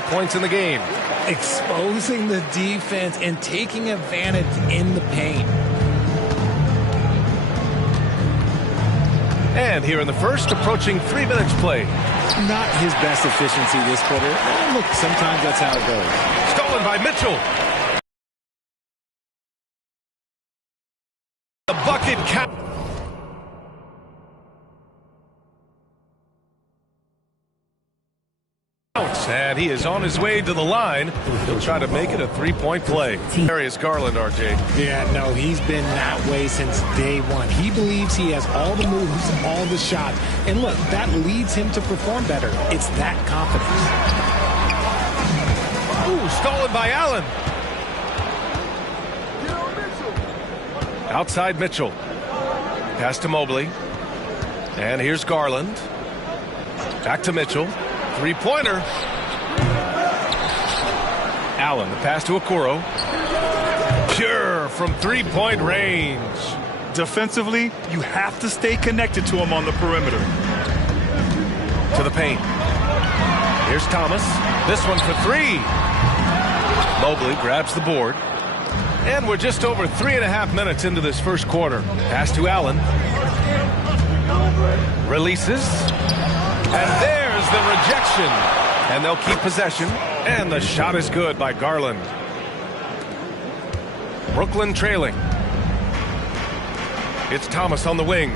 5 points in the game. Exposing the defense and taking advantage in the paint. And here in the first, approaching 3 minutes played. Not his best efficiency this quarter. Look, sometimes that's how it goes. Stolen by Mitchell. The bucket count. And he is on his way to the line. He'll try to make it a 3-point play. Darius Garland, RJ. Yeah, no, he's been that way since day one. He believes he has all the moves, all the shots. And look, that leads him to perform better. It's that confidence. Ooh, stolen by Allen. Outside Mitchell. Pass to Mobley. And here's Garland. Back to Mitchell. Three-pointer. Allen, the pass to Okoro. Pure from three-point range. Defensively, you have to stay connected to him on the perimeter. To the paint. Here's Thomas. This one for three. Mobley grabs the board. And we're just over 3.5 minutes into this first quarter. Pass to Allen. Releases. And there's the rejection. And they'll keep possession. And the shot is good by Garland. Brooklyn trailing. It's Thomas on the wing.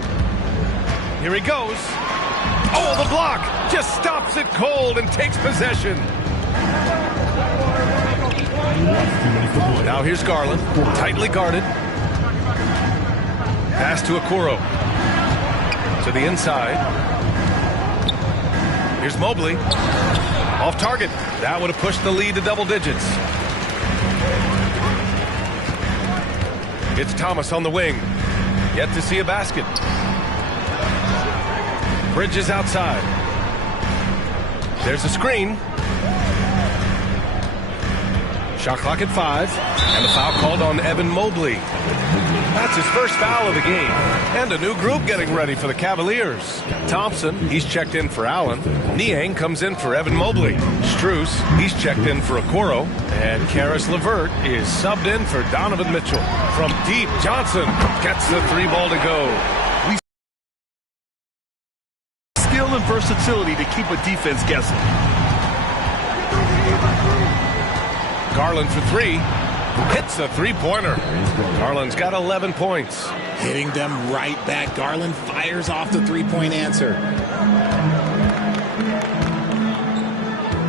Here he goes. Oh, the block just stops it cold and takes possession. Now here's Garland, tightly guarded. Pass to Okoro. To the inside. Here's Mobley. Off target. That would have pushed the lead to double digits. It's Thomas on the wing. Yet to see a basket. Bridges outside. There's a screen. Shot clock at 5. And the foul called on Evan Mobley. That's his first foul of the game. And a new group getting ready for the Cavaliers. Thompson, he's checked in for Allen. Niang comes in for Evan Mobley. Strus, he's checked in for Okoro. And Karis LeVert is subbed in for Donovan Mitchell. From deep, Johnson gets the three ball to go. Skill and versatility to keep a defense guessing. Garland for three. Hits a three-pointer. Garland's got 11 points. Hitting them right back. Garland fires off the three-point answer.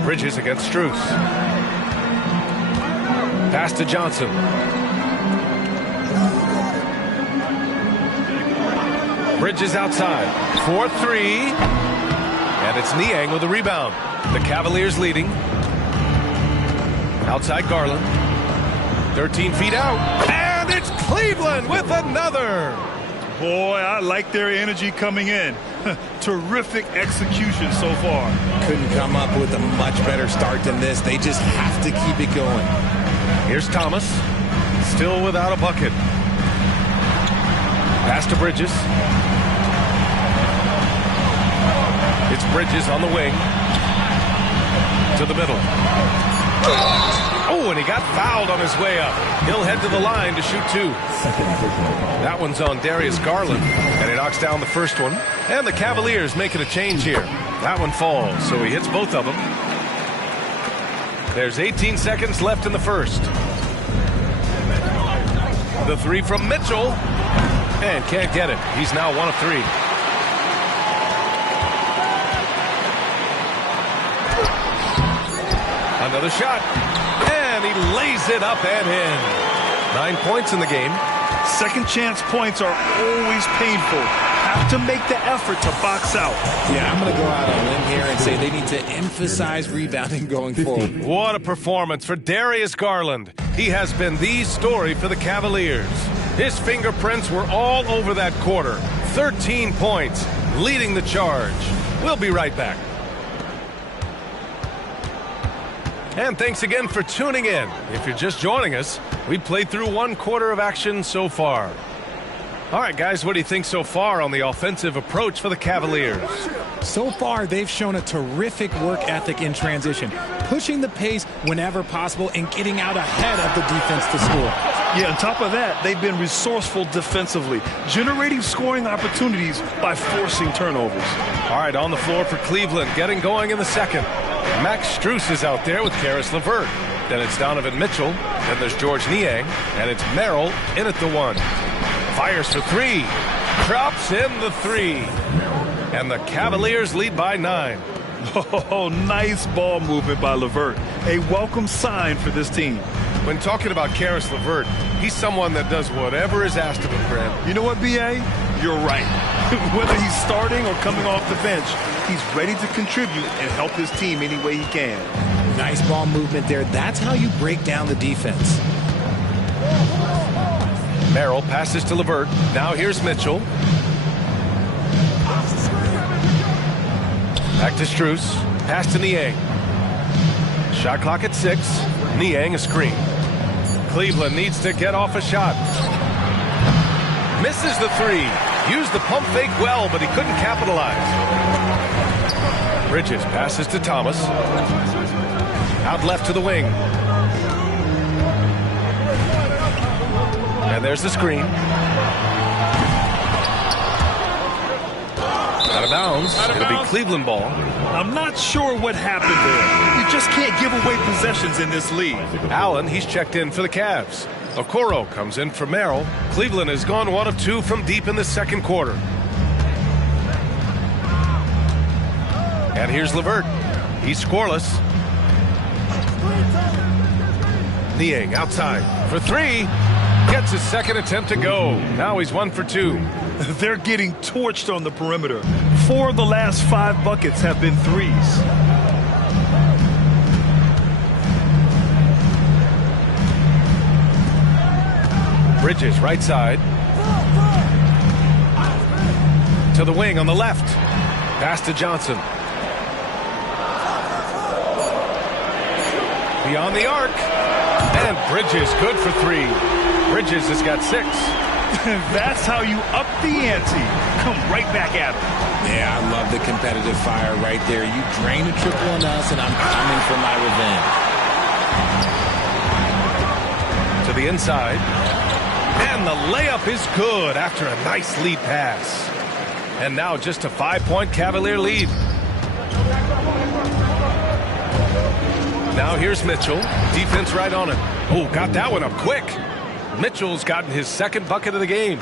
Bridges against Strus. Pass to Johnson. Bridges outside. 4-3. And it's Niang with the rebound. The Cavaliers leading. Outside Garland. 13 feet out. And it's Cleveland with another. Boy, I like their energy coming in. Terrific execution so far. Couldn't come up with a much better start than this. They just have to keep it going. Here's Thomas. Still without a bucket. Pass to Bridges. It's Bridges on the wing. To the middle. Oh, and he got fouled on his way up. He'll head to the line to shoot two. That one's on Darius Garland, and he knocks down the first one. And the Cavaliers making a change here. That one falls, so he hits both of them. There's 18 seconds left in the first. The three from Mitchell. And can't get it. He's now 1 of 3. Another shot. And he lays it up and in. 9 points in the game. Second chance points are always painful. Have to make the effort to box out. Yeah, I'm going to go out on a limb here and say they need to emphasize rebounding going forward. What a performance for Darius Garland. He has been the story for the Cavaliers. His fingerprints were all over that quarter. 13 points, leading the charge. We'll be right back. And thanks again for tuning in. If you're just joining us, we've played through 1 quarter of action so far. All right, guys, what do you think so far on the offensive approach for the Cavaliers? So far, they've shown a terrific work ethic in transition, pushing the pace whenever possible and getting out ahead of the defense to score. Yeah, on top of that, they've been resourceful defensively, generating scoring opportunities by forcing turnovers. All right, on the floor for Cleveland, getting going in the second. Max Strus is out there with Caris LeVert. Then it's Donovan Mitchell. Then there's Georges Niang. And it's Merrill in at the 1. Fires for 3. Drops in the 3. And the Cavaliers lead by 9. Oh, nice ball movement by LeVert. A welcome sign for this team. When talking about Caris LeVert, he's someone that does whatever is asked of him, Grant. You know what, B.A.? You're right. Whether he's starting or coming off the bench, he's ready to contribute and help his team any way he can. Nice ball movement there. That's how you break down the defense. Merrill passes to LeVert. Now here's Mitchell. Back to Strus. Pass to Niang. Shot clock at 6. Niang a screen. Cleveland needs to get off a shot. Misses the 3. Used the pump fake well, but he couldn't capitalize. Bridges passes to Thomas. Out left to the wing. And there's the screen. Out of bounds. It'll be Cleveland ball. I'm not sure what happened there. You just can't give away possessions in this league. Allen, he's checked in for the Cavs. Okoro comes in for Merrill. Cleveland has gone 1 of 2 from deep in the second quarter. And here's LeVert. He's scoreless. Niang outside for 3. Gets his second attempt to go. Now he's 1 for 2. They're getting torched on the perimeter. 4 of the last 5 buckets have been threes. Bridges right side. To the wing on the left. Pass to Johnson. Beyond the arc. And Bridges good for 3. Bridges has got 6. That's how you up the ante. Come right back at him. Yeah, I love the competitive fire right there. You drain a triple on us, and I'm coming for my revenge. To the inside. And the layup is good after a nice lead pass. And now just a 5-point Cavalier lead. Now here's Mitchell. Defense right on him. Oh, got that one up quick. Mitchell's gotten his second bucket of the game.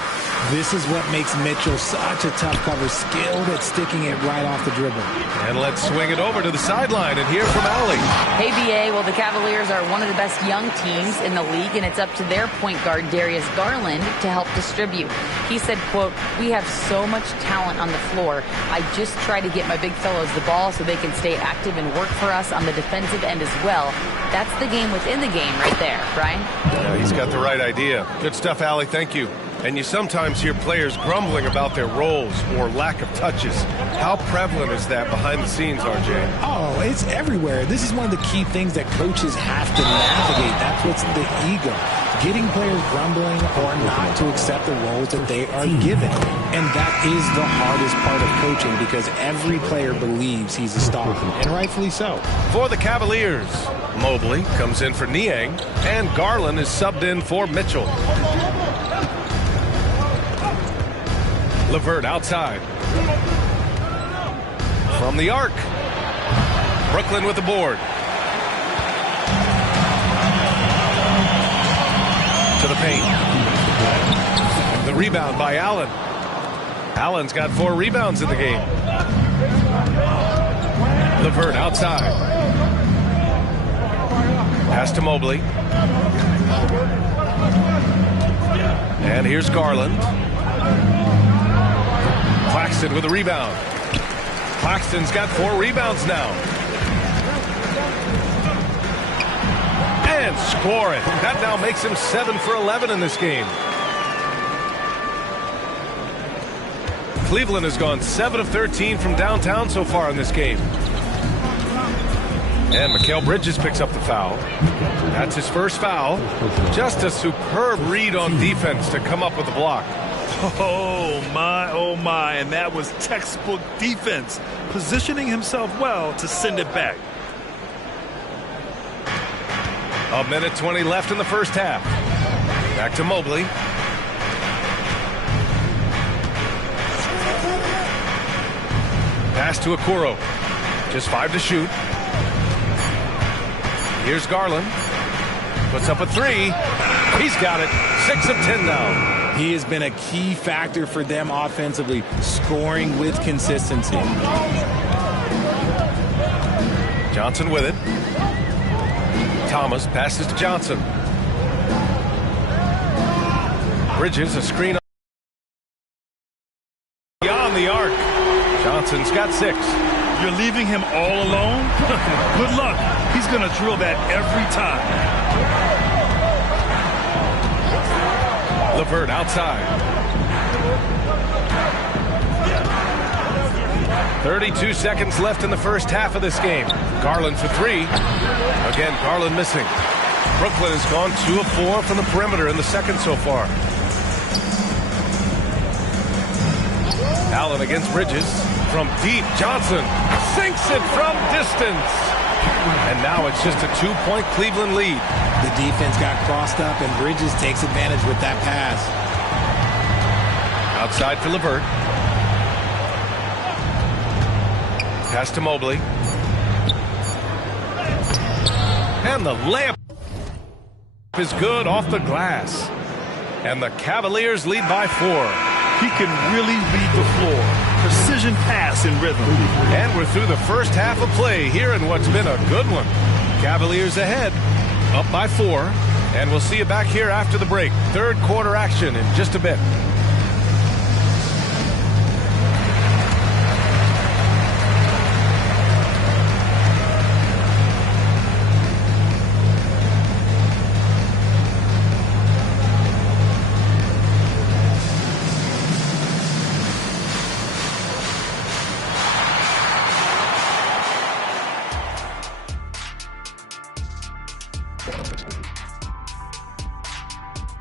This is what makes Mitchell such a tough cover, skilled at sticking it right off the dribble. And let's swing it over to the sideline and hear from Allie. Hey, BA. Well, the Cavaliers are one of the best young teams in the league, and it's up to their point guard, Darius Garland, to help distribute. He said, quote, "We have so much talent on the floor. I just try to get my big fellows the ball so they can stay active and work for us on the defensive end as well." That's the game within the game right there, Brian. Yeah, he's got the right idea. Good stuff, Allie. Thank you. And you sometimes hear players grumbling about their roles or lack of touches. How prevalent is that behind the scenes, RJ? Oh, it's everywhere. This is one of the key things that coaches have to navigate. That's what's the ego. Getting players grumbling or not to accept the roles that they are given. And that is the hardest part of coaching because every player believes he's a star, and rightfully so. For the Cavaliers, Mobley comes in for Niang, and Garland is subbed in for Mitchell. LeVert outside. From the arc. Brooklyn with the board. To the paint. The rebound by Allen. Allen's got 4 rebounds in the game. LeVert outside. Pass to Mobley. And here's Garland. Claxton with a rebound. Claxton's got 4 rebounds now. And score it. That now makes him 7 for 11 in this game. Cleveland has gone 7 of 13 from downtown so far in this game. And Mikal Bridges picks up the foul. That's his first foul. Just a superb read on defense to come up with the block. Oh my, and that was textbook defense, positioning himself well to send it back. 1:20 left in the first half. Back to Mobley. Pass to Okoro. Just 5 to shoot. Here's Garland. Puts up a 3. He's got it. 6 of 10 now. He has been a key factor for them offensively, scoring with consistency. Johnson with it. Thomas passes to Johnson. Bridges, a screen beyond the arc. Johnson's got 6. You're leaving him all alone? Good luck. He's going to drill that every time. LeVert outside. 32 seconds left in the first half of this game. Garland for 3. Again, Garland missing. Brooklyn has gone 2 of 4 from the perimeter in the second so far. Allen against Bridges. From deep, Johnson sinks it from distance. And now it's just a 2-point Cleveland lead. The defense got crossed up, and Bridges takes advantage with that pass. Outside for LeVert. Pass to Mobley. And the layup is good off the glass. And the Cavaliers lead by 4. He can really read the floor. Precision pass in rhythm. And we're through the first half of play here in what's been a good one. Cavaliers ahead, up by 4. And we'll see you back here after the break. Third quarter action in just a bit.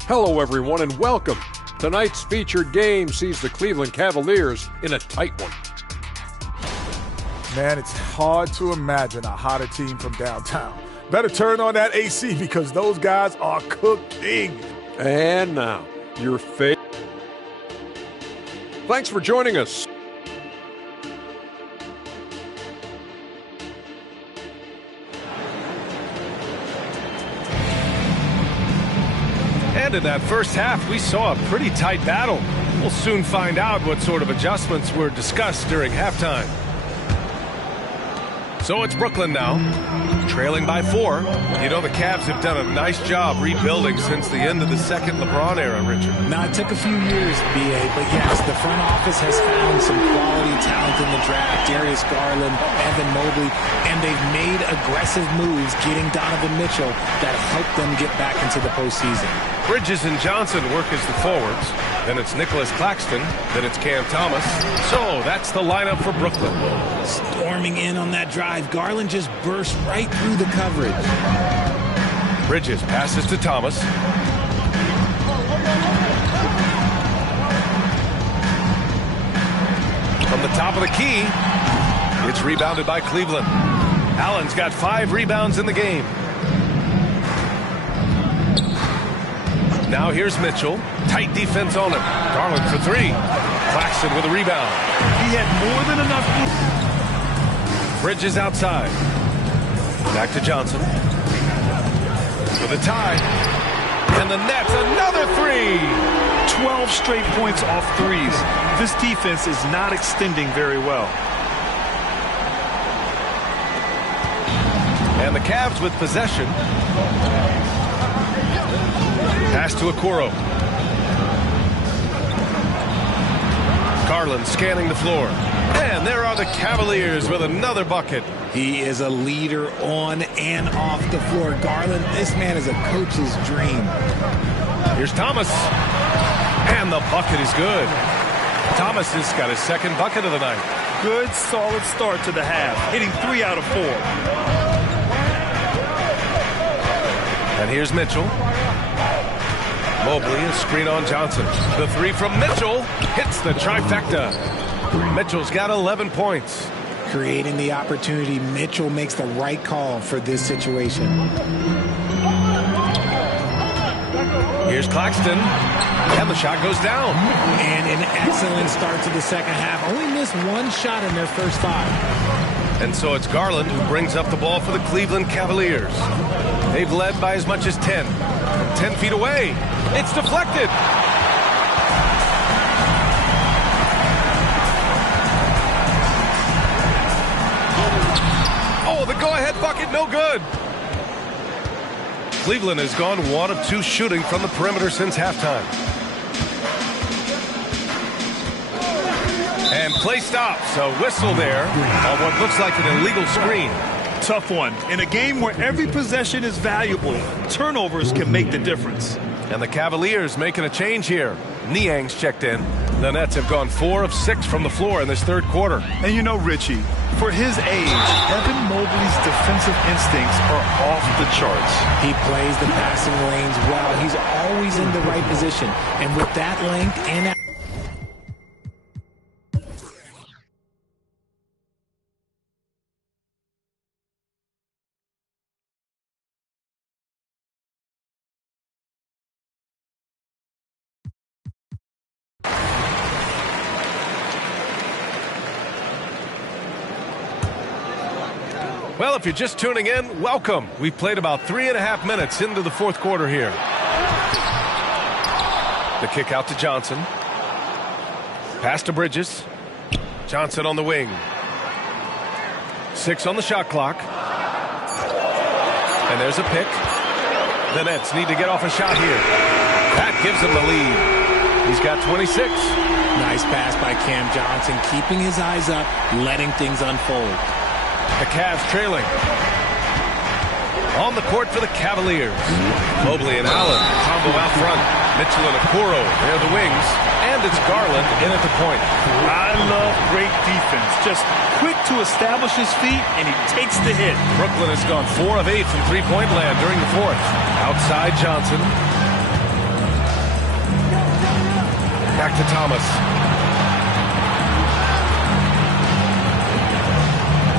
Hello, everyone, and welcome. Tonight's featured game sees the Cleveland Cavaliers in a tight one. Man, it's hard to imagine a hotter team from downtown. Better turn on that AC because those guys are cooking. And now, your favorite. Thanks for joining us. And in that first half, we saw a pretty tight battle. We'll soon find out what sort of adjustments were discussed during halftime. So it's Brooklyn now, trailing by 4. You know, the Cavs have done a nice job rebuilding since the end of the second LeBron era, Richard. Now, it took a few years, B.A., but yes, the front office has found some quality talent in the draft. Darius Garland, Evan Mobley, and they've made aggressive moves getting Donovan Mitchell that help them get back into the postseason. Bridges and Johnson work as the forwards. Then it's Nicholas Claxton. Then it's Cam Thomas. So that's the lineup for Brooklyn. Storming in on that drive, Garland just burst right through the coverage. Bridges passes to Thomas. From the top of the key, it's rebounded by Cleveland. Allen's got 5 rebounds in the game. Now here's Mitchell. Tight defense on him. Garland for 3. Claxton with a rebound. He had more than enough. Bridges outside. Back to Johnson. For the tie. And the Nets, another 3. 12 straight points off threes. This defense is not extending very well. And the Cavs with possession. Pass to Okoro. Garland scanning the floor. And there are the Cavaliers with another bucket. He is a leader on and off the floor. Garland, this man is a coach's dream. Here's Thomas. And the bucket is good. Thomas has got his second bucket of the night. Good, solid start to the half, hitting 3 out of 4. And here's Mitchell. Mobley, a screen on Johnson. The three from Mitchell hits the trifecta. Mitchell's got 11 points. Creating the opportunity, Mitchell makes the right call for this situation. Here's Claxton, and the shot goes down. And an excellent start to the second half. Only missed one shot in their first 5. And so it's Garland who brings up the ball for the Cleveland Cavaliers. They've led by as much as 10. From 10 feet away, it's deflected. Oh, the go-ahead bucket, no good. Cleveland has gone 1 of 2 shooting from the perimeter since halftime. And play stops. A whistle there on what looks like an illegal screen. Tough one. In a game where every possession is valuable, turnovers can make the difference. And the Cavaliers making a change here. Niang's checked in. The Nets have gone 4 of 6 from the floor in this third quarter. And you know, Richie, for his age, Evan Mobley's defensive instincts are off the charts. He plays the passing lanes well. He's always in the right position. And with that length and Well, if you're just tuning in, welcome. We've played about 3.5 minutes into the fourth quarter here. The kick out to Johnson. Pass to Bridges. Johnson on the wing. 6 on the shot clock. And there's a pick. The Nets need to get off a shot here. That gives them the lead. He's got 26. nice pass by Cam Johnson, keeping his eyes up, letting things unfold. The Cavs trailing. On the court for the Cavaliers. Mobley and Allen combo out front. Mitchell and Okoro, they're the wings. And it's Garland in at the point. I love great defense. Just quick to establish his feet, and he takes the hit. Brooklyn has gone 4 of 8 from three-point land during the fourth. Outside Johnson. Back to Thomas.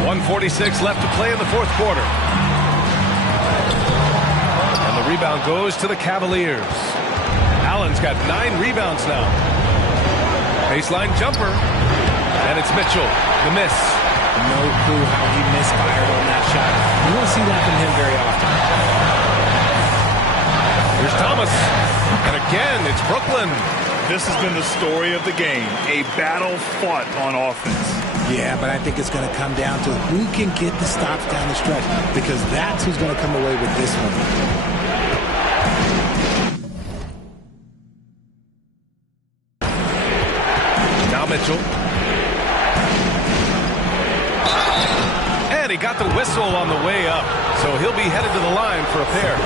1:46 left to play in the fourth quarter. And the rebound goes to the Cavaliers. Allen's got 9 rebounds now. Baseline jumper. And it's Mitchell. The miss. No clue how he misfired on that shot. You won't see that from him very often. Here's Thomas. And again, it's Brooklyn. This has been the story of the game. A battle fought on offense. Yeah, but I think it's going to come down to who can get the stops down the stretch, because that's who's going to come away with this one. Now Mitchell. And he got the whistle on the way up, so he'll be headed to the line for a pair.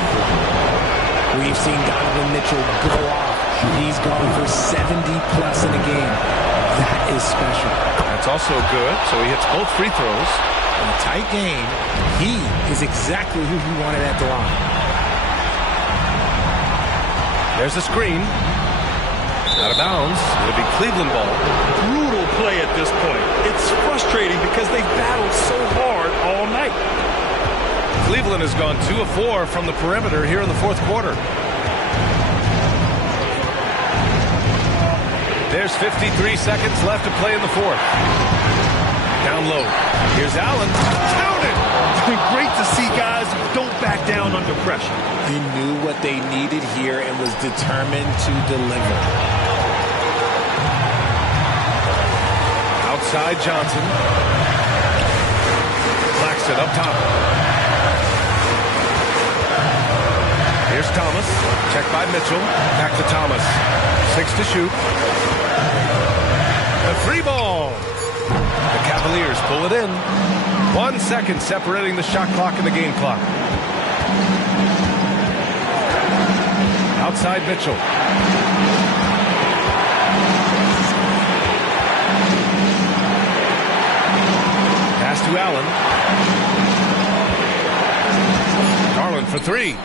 We've seen Donovan Mitchell go off. He's gone for 70-plus in a game. That is special. That's also good, so he hits both free throws. In a tight game, he is exactly who he wanted at the line. There's the screen. Out of bounds. It'll be Cleveland ball. Brutal play at this point. It's frustrating because they battled so hard all night. Cleveland has gone 2 of 4 from the perimeter here in the fourth quarter. There's 53 seconds left to play in the fourth. Down low. Here's Allen. Counted! Great to see guys who don't back down under pressure. He knew what they needed here and was determined to deliver. Outside Johnson. Claxton up top. Here's Thomas. Check by Mitchell. Back to Thomas. 6 to shoot. A 3-ball. The Cavaliers pull it in. 1 second separating the shot clock and the game clock. Outside Mitchell. Pass to Allen. Garland for 3.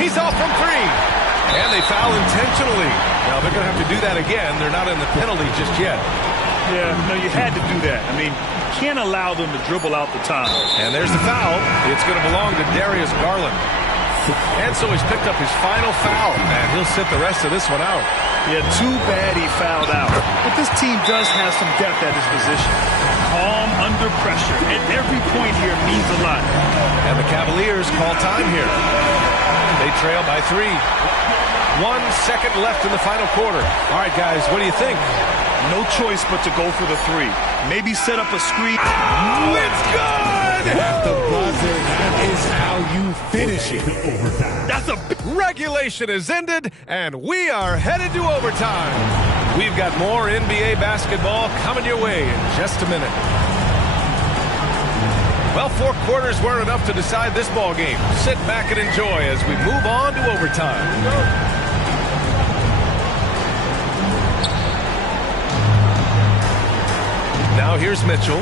He's off from 3. And they foul intentionally. Now they're going to have to do that again. They're not in the penalty just yet. Yeah, no, you had to do that. I mean, you can't allow them to dribble out the time. And there's the foul. It's going to belong to Darius Garland. And so he's picked up his final foul, and he'll sit the rest of this one out. Yeah, too bad he fouled out. But this team does have some depth at his position. Calm under pressure, and every point here means a lot. And the Cavaliers call time here. They trail by 3. 1 second left in the final quarter. All right, guys, what do you think? No choice but to go for the 3. Maybe set up a screen. Oh, it's good! At the buzzer, that is how you finish it. That's a Regulation is ended, and we are headed to overtime. We've got more NBA basketball coming your way in just a minute. Well, 4 quarters weren't enough to decide this ball game. Sit back and enjoy as we move on to overtime. Now here's Mitchell.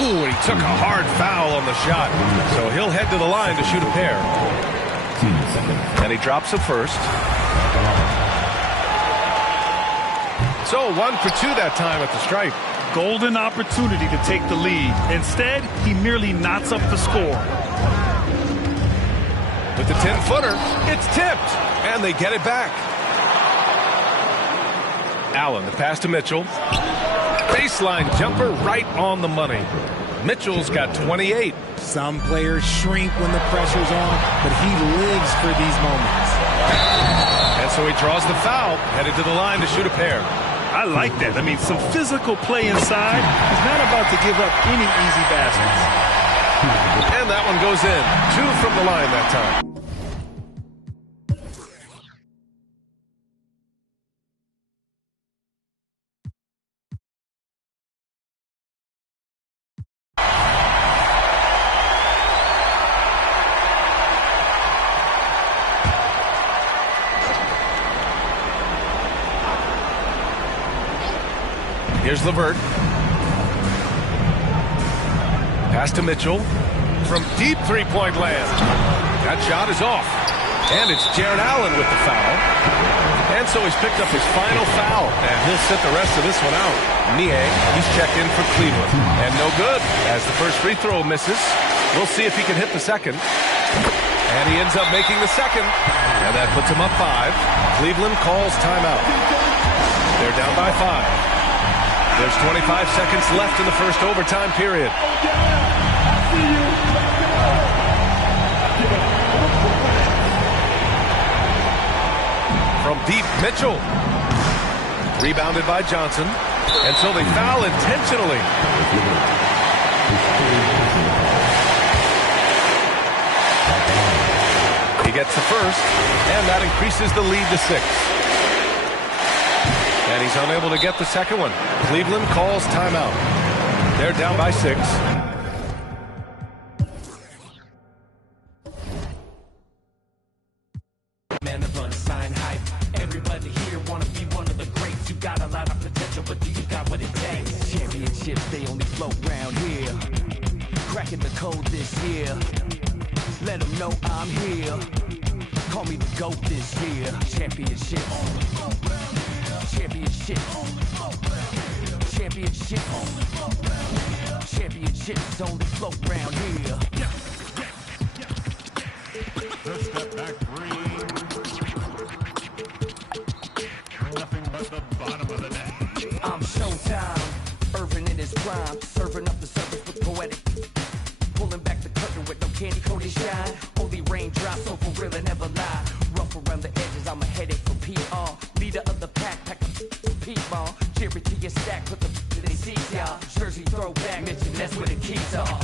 Ooh, and he took a hard foul on the shot. So he'll head to the line to shoot a pair. And he drops a first. So 1 for 2 that time at the stripe. golden opportunity to take the lead. Instead, he merely knots up the score. With the 10-footer, it's tipped, and they get it back. Allen, the pass to Mitchell. Baseline jumper right on the money. Mitchell's got 28. Some players shrink when the pressure's on, but he lives for these moments. And so he draws the foul, headed to the line to shoot a pair. I like that. I mean, some physical play inside. He's not about to give up any easy baskets. And that one goes in. 2 from the line that time. Here's LeVert. Pass to Mitchell from deep three-point land. That shot is off. And it's Jarrett Allen with the foul. And so he's picked up his final foul, and he'll sit the rest of this one out. Niang, he's checked in for Cleveland. And no good, as the first free throw misses. We'll see if he can hit the second. And he ends up making the second. And that puts him up 5. Cleveland calls timeout. They're down by 5. There's 25 seconds left in the first overtime period. From deep, Mitchell. Rebounded by Johnson. And so they foul intentionally. He gets the first, and that increases the lead to 6. And he's unable to get the second one. Cleveland calls timeout. They're down by 6. Man of unsigned hype. Everybody here wanna be one of the greats. You got a lot of potential, but do you got what it takes? Championships, they only float round here. Cracking the code this year. Let them know I'm here. Call me the GOAT this year. Championship. Championship. Championship. Championships only float round here. The step back 3. Nothing but the bottom of the net. I'm Showtime. Irvin in his prime. Serving up the service with poetic. Pulling back the curtain with no candy coated shine. Only raindrops, so for real and never lie. Rough around the edges, I'm a headache for PR. Leader of the pack, pack a P-ball. Cheery to your stack, put the to their seats, y'all. Jersey throwback, mention that's where the keys are.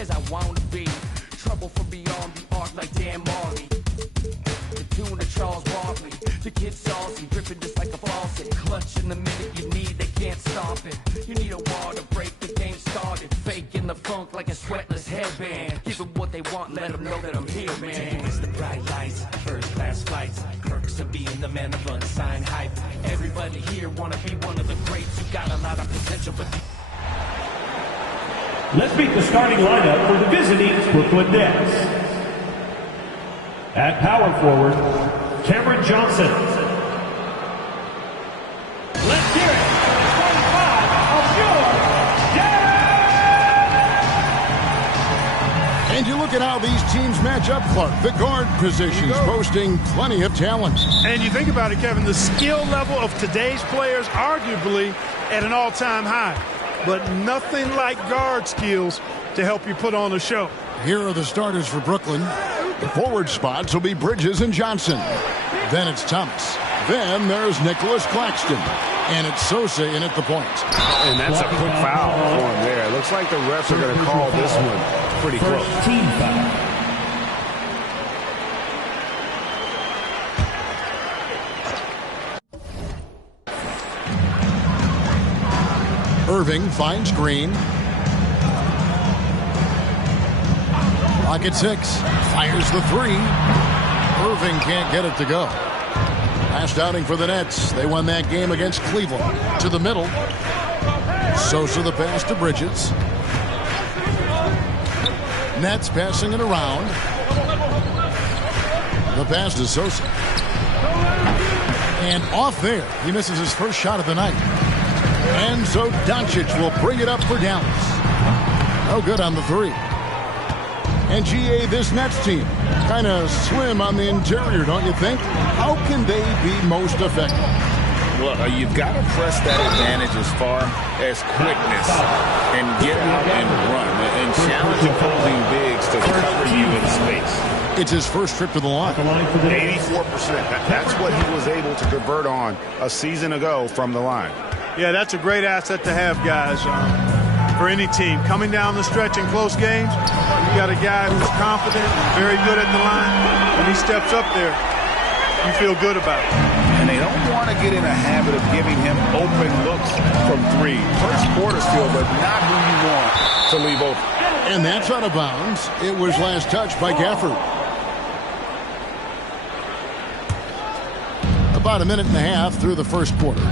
As I wanna be, trouble from beyond the arc like Dan Marley. The tune of Charles Barkley. The kid saucy, dripping just like a faucet. Clutch in the minute you need, they can't stop it. You need a wall to break the game started. Faking the funk like a sweatless headband. Give them what they want, let them know that I'm here, man. It's the bright lights, first class flights. Perks of being the man of unsigned hype. Everybody here wanna be one of the greats. You got a lot of potential, but let's meet the starting lineup for the visiting Brooklyn Nets. At power forward, Cameron Johnson. Let's hear it. 25 of your Nets! And you look at how these teams match up, Clark. The guard positions boasting plenty of talent. And you think about it, Kevin, the skill level of today's players arguably at an all-time high. But nothing like guard skills to help you put on a show. Here are the starters for Brooklyn. The forward spots will be Bridges and Johnson. Then it's Thomas. Then there's Nicholas Claxton. And it's Sosa in at the point. And that's a quick foul for him there. It looks like the refs are going to call this one pretty close. Team foul. Irving finds Green. Clock at 6. Fires the 3. Irving can't get it to go. Last outing for the Nets. They won that game against Cleveland. To the middle. Sosa the pass to Bridges. Nets passing it around. The pass to Sosa. And off there. He misses his first shot of the night. And so Doncic will bring it up for Dallas. No good on the 3. And GA, this Nets team, kind of slim on the interior, don't you think? How can they be most effective? Well, you've got to press that advantage as far as quickness and get out and run and challenge opposing bigs to cover you in space. It's his first trip to the line. 84%. That's what he was able to convert on a season ago from the line. Yeah, that's a great asset to have, guys, for any team. Coming down the stretch in close games, you got a guy who's confident and very good at the line. When he steps up there, you feel good about it. And they don't want to get in a habit of giving him open looks from 3. First quarter still, but not who you want to leave open. And that's out of bounds. It was last touched by Gafford. About a minute and a half through the first quarter.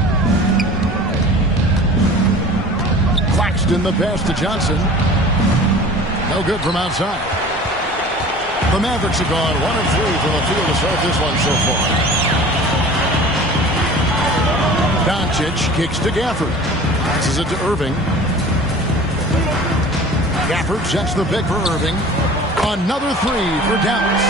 Claxton the pass to Johnson. No good from outside. The Mavericks have gone 1 of 3 from the field to start this one so far. Doncic kicks to Gafford. Passes it to Irving. Gafford sets the pick for Irving. Another 3 for Dallas.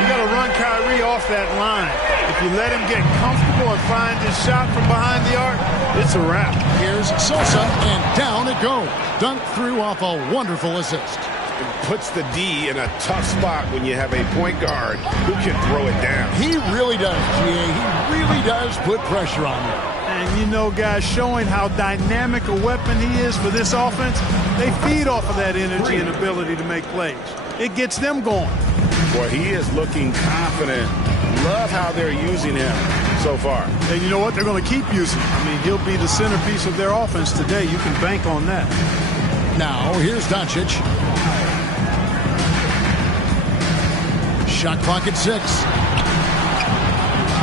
You got to run Kyrie off that line. If you let him get comfortable and find his shot from behind the arc, it's a wrap. Here's Sosa, and down it goes. Dunked through off a wonderful assist. It puts the D in a tough spot when you have a point guard who can throw it down. He really does, GA. He really does put pressure on you. And you know, guys, showing how dynamic a weapon he is for this offense, they feed off of that energy and ability to make plays. It gets them going. Boy, he is looking confident. Love how they're using him so far. And you know what? They're going to keep using him. I mean, he'll be the centerpiece of their offense today. You can bank on that. Now, here's Doncic. Shot clock at 6.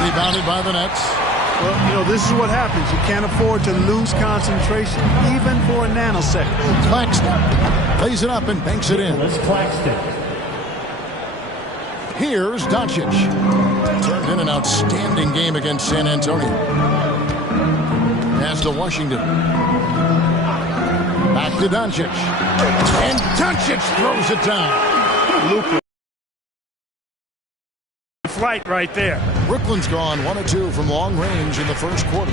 Rebounded by the Nets. Well, you know, this is what happens. You can't afford to lose concentration, even for a nanosecond. Claxton lays it up and banks it in. Let's Claxton. Here's Doncic. Turned in an outstanding game against San Antonio. Pass to Washington. Back to Doncic. And Doncic throws it down. Luka. Flight right there. Brooklyn's gone 1 of 2 from long range in the first quarter.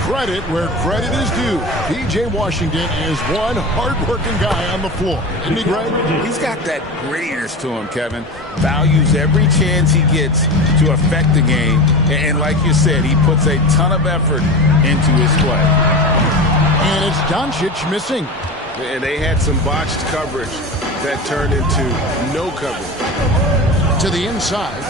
Credit where credit is due. P.J. Washington is one hard-working guy on the floor. Isn't he, Greg? He's got that grittiness to him, Kevin. Values every chance he gets to affect the game. And like you said, he puts a ton of effort into his play. And it's Doncic missing. And they had some botched coverage that turned into no coverage. To the inside.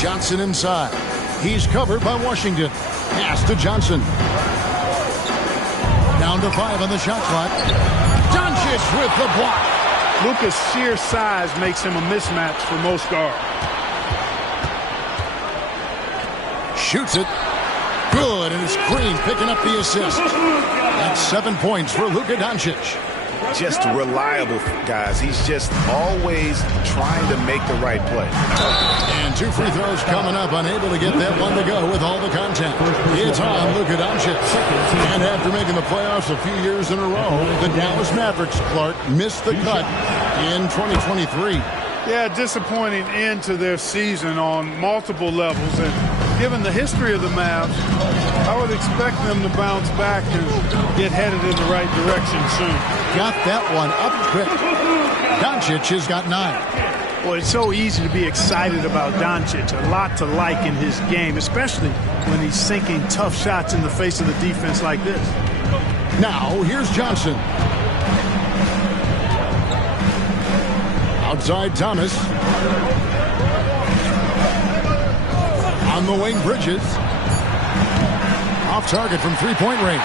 Johnson inside. He's covered by Washington. Pass to Johnson. Down to 5 on the shot clock. Doncic with the block. Luka's sheer size makes him a mismatch for most guards. Shoots it. Good, and it's Green picking up the assist. That's 7 points for Luka Doncic. Just reliable, guys. He's just always trying to make the right play. And 2 free throws coming up, unable to get that one to go with all the contact. It's on Luka Doncic. And after making the playoffs a few years in a row, the Dallas Mavericks, Clark, missed the cut in 2023. Yeah, disappointing end to their season on multiple levels. And given the history of the Mavs, I would expect them to bounce back and get headed in the right direction soon. Got that one up quick. Doncic has got 9. Well, it's so easy to be excited about Doncic. A lot to like in his game, especially when he's sinking tough shots in the face of the defense like this. Now, here's Johnson. Outside Thomas. On the wing, Bridges. Off target from three-point range.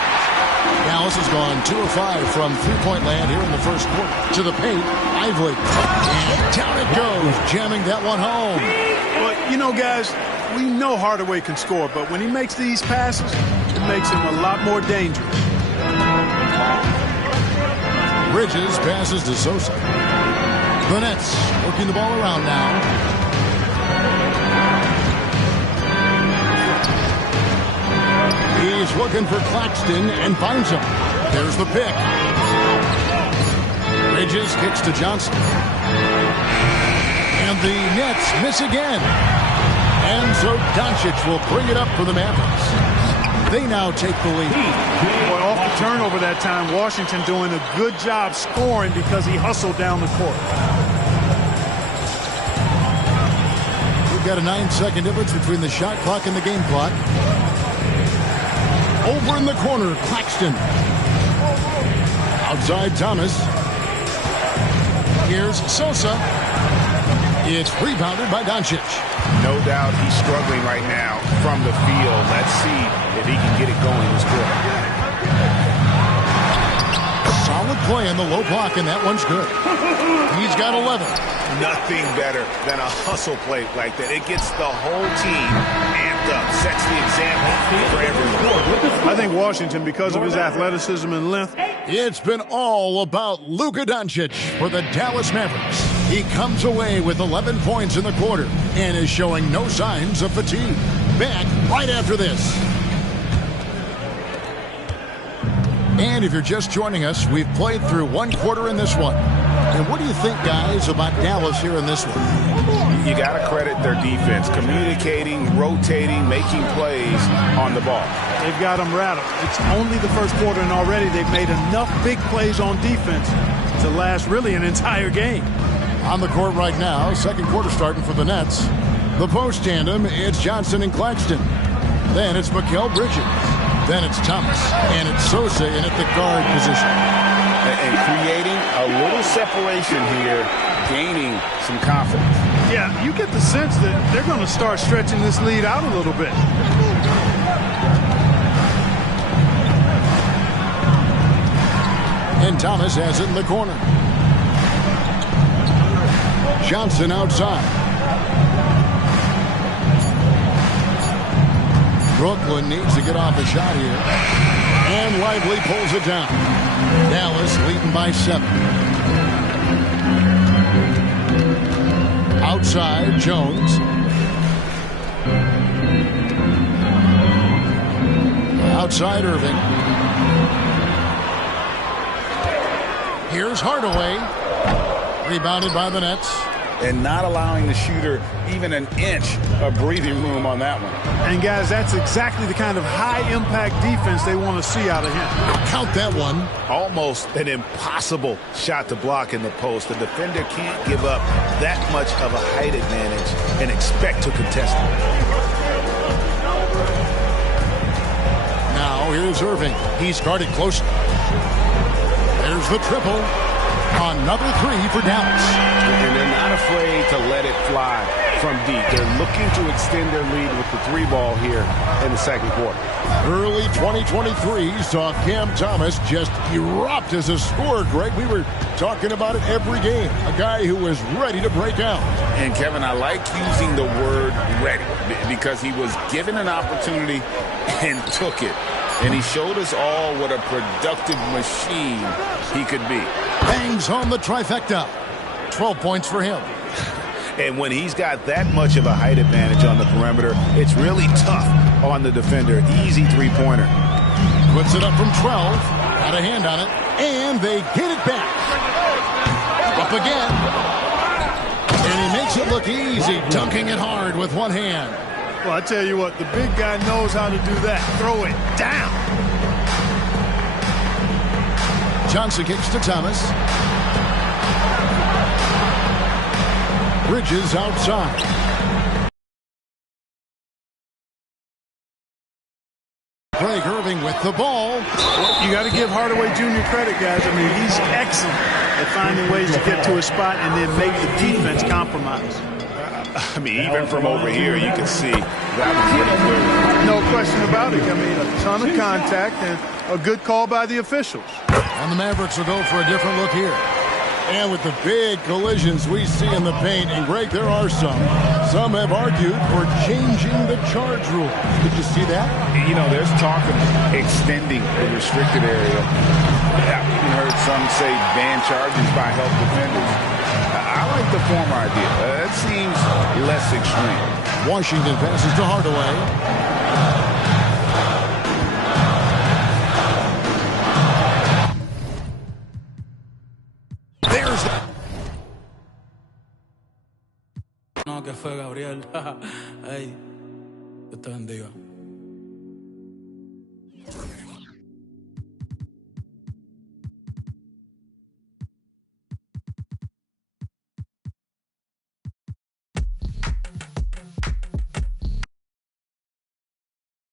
Dallas has gone 2 of 5 from three-point land here in the first quarter. To the paint, Ively. And down it goes, jamming that one home. Well, you know, guys, we know Hardaway can score, but when he makes these passes, it makes him a lot more dangerous. Bridges passes to Sosa. The Nets working the ball around now. He's looking for Claxton and finds him. There's the pick. Bridges kicks to Johnson. And the Nets miss again. And so Doncic will bring it up for the Mavericks. They now take the lead. Boy, off the turnover that time, Washington doing a good job scoring because he hustled down the court. We've got a 9-second difference between the shot clock and the game clock. Over in the corner, Claxton. Outside Thomas. Here's Sosa. It's rebounded by Doncic. No doubt he's struggling right now from the field. Let's see if he can get it going this quarter. Solid play in the low block, and that one's good. He's got 11. Nothing better than a hustle play like that. It gets the whole team amped up, sets the example for everyone. I think Washington, because of his athleticism and length. It's been all about Luka Doncic for the Dallas Mavericks. He comes away with 11 points in the quarter and is showing no signs of fatigue. Back right after this. And if you're just joining us, we've played through one quarter in this one. And what do you think, guys, about Dallas here in this one? You got to credit their defense, communicating, rotating, making plays on the ball. They've got them rattled. It's only the first quarter, and already they've made enough big plays on defense to last really an entire game. On the court right now, second quarter starting for the Nets. The post tandem, it's Johnson and Claxton. Then it's Mikal Bridges. Then it's Thomas. And it's Sosa in at the guard position. And creating a little separation here, gaining some confidence. Yeah, you get the sense that they're going to start stretching this lead out a little bit. And Thomas has it in the corner. Johnson outside. Brooklyn needs to get off a shot here. And Lively pulls it down. Dallas leading by 7. Outside, Jones. Outside, Irving. Here's Hardaway. Rebounded by the Nets. And not allowing the shooter even an inch of breathing room on that one. And, guys, that's exactly the kind of high-impact defense they want to see out of him. Count that one. Almost an impossible shot to block in the post. The defender can't give up that much of a height advantage and expect to contest it. Now here's Irving. He's guarded closely. There's the triple. Another 3 for Dallas. And they're not afraid to let it fly. from deep. They're looking to extend their lead with the 3-ball here in the second quarter. Early 2023 saw Cam Thomas just erupt as a scorer, Greg. We were talking about it every game. A guy who was ready to break out. And, Kevin, I like using the word ready because he was given an opportunity and took it. And he showed us all what a productive machine he could be. Bangs home the trifecta. 12 points for him. And when he's got that much of a height advantage on the perimeter, it's really tough on the defender. Easy three-pointer. Puts it up from 12. Got a hand on it. And they get it back. Up again. And he makes it look easy, dunking it hard with one hand. Well, I tell you what, the big guy knows how to do that. Throw it down. Johnson kicks to Thomas. Bridges outside. Greg Irving with the ball. You got to give Hardaway Jr. credit, guys. I mean, he's excellent at finding ways to get to a spot and then make the defense compromise. I mean, even from over here, you can see that one pretty clearly. No question about it. I mean, a ton of contact and a good call by the officials. And the Mavericks will go for a different look here. And with the big collisions we see in the paint, and Greg, there are some. Some have argued for changing the charge rule. Did you see that? You know, there's talk of extending the restricted area. I've even heard some say ban charges by help defenders. I like the former idea. That seems less extreme. Washington passes to Hardaway. No, que fue Gabriel. Ay, Dios te bendiga.